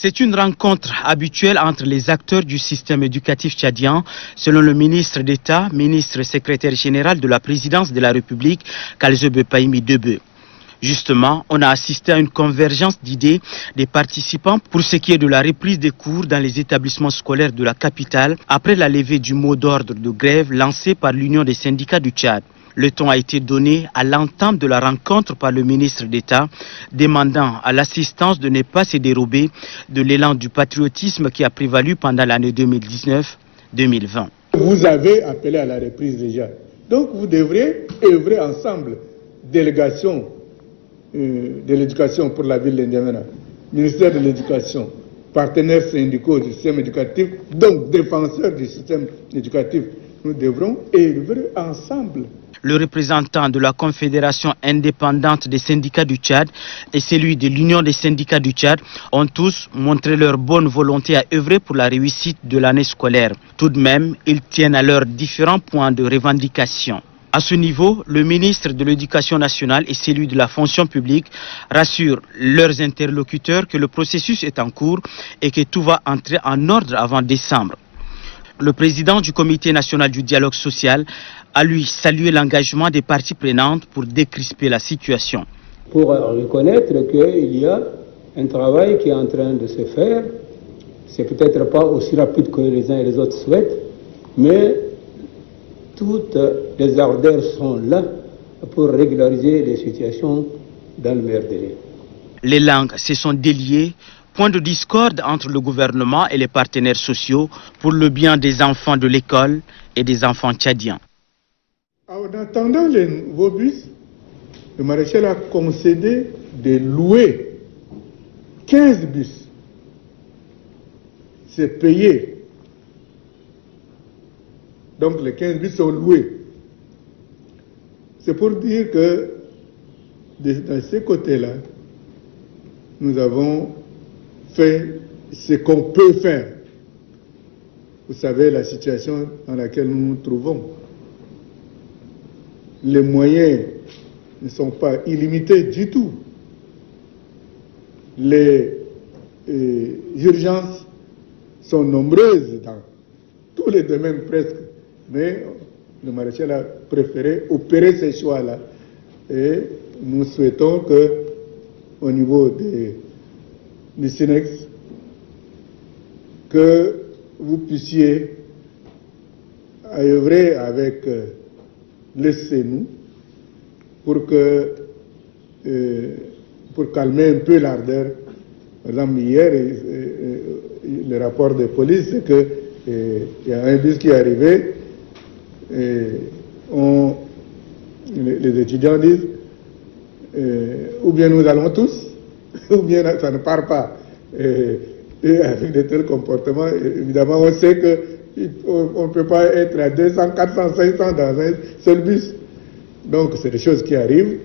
C'est une rencontre habituelle entre les acteurs du système éducatif tchadien, selon le ministre d'État, ministre secrétaire général de la présidence de la République, Kalzebe Paimi Debe. Justement, on a assisté à une convergence d'idées des participants pour ce qui est de la reprise des cours dans les établissements scolaires de la capitale après la levée du mot d'ordre de grève lancé par l'Union des syndicats du Tchad. Le ton a été donné à l'entame de la rencontre par le ministre d'État, demandant à l'assistance de ne pas se dérober de l'élan du patriotisme qui a prévalu pendant l'année 2019-2020. Vous avez appelé à la reprise déjà. Donc vous devrez œuvrer ensemble, délégation de l'éducation pour la ville de N'Djamena, ministère de l'éducation, partenaires syndicaux du système éducatif, donc défenseurs du système éducatif. Nous devrons œuvrer ensemble. Le représentant de la Confédération indépendante des syndicats du Tchad et celui de l'Union des syndicats du Tchad ont tous montré leur bonne volonté à œuvrer pour la réussite de l'année scolaire. Tout de même, ils tiennent à leurs différents points de revendication. À ce niveau, le ministre de l'Éducation nationale et celui de la fonction publique rassurent leurs interlocuteurs que le processus est en cours et que tout va entrer en ordre avant décembre. Le président du Comité national du dialogue social a lui salué l'engagement des parties prenantes pour décrisper la situation. Pour reconnaître qu'il y a un travail qui est en train de se faire, c'est peut-être pas aussi rapide que les uns et les autres souhaitent, mais toutes les ardeurs sont là pour régulariser les situations dans le meilleur délai. Les langues se sont déliées. Point de discorde entre le gouvernement et les partenaires sociaux pour le bien des enfants de l'école et des enfants tchadiens. En attendant les nouveaux bus, le maréchal a concédé de louer 15 bus. C'est payé. Donc les 15 bus sont loués. C'est pour dire que de ce côté-là, nous avons fait ce qu'on peut faire. Vous savez la situation dans laquelle nous nous trouvons. Les moyens ne sont pas illimités du tout. Les urgences sont nombreuses dans tous les domaines presque. Mais le maréchal a préféré opérer ces choix-là. Et nous souhaitons qu'au niveau du SYNEX, que vous puissiez œuvrer avec le CENU pour calmer un peu l'ardeur. Par exemple, hier, le rapport de police, c'est qu'il y a un bus qui est arrivé et les étudiants disent ou bien nous allons tous, ou bien ça ne part pas. Et avec de tels comportements, évidemment, on sait qu'on ne peut pas être à 200, 400, 500 dans un seul bus. Donc, c'est des choses qui arrivent.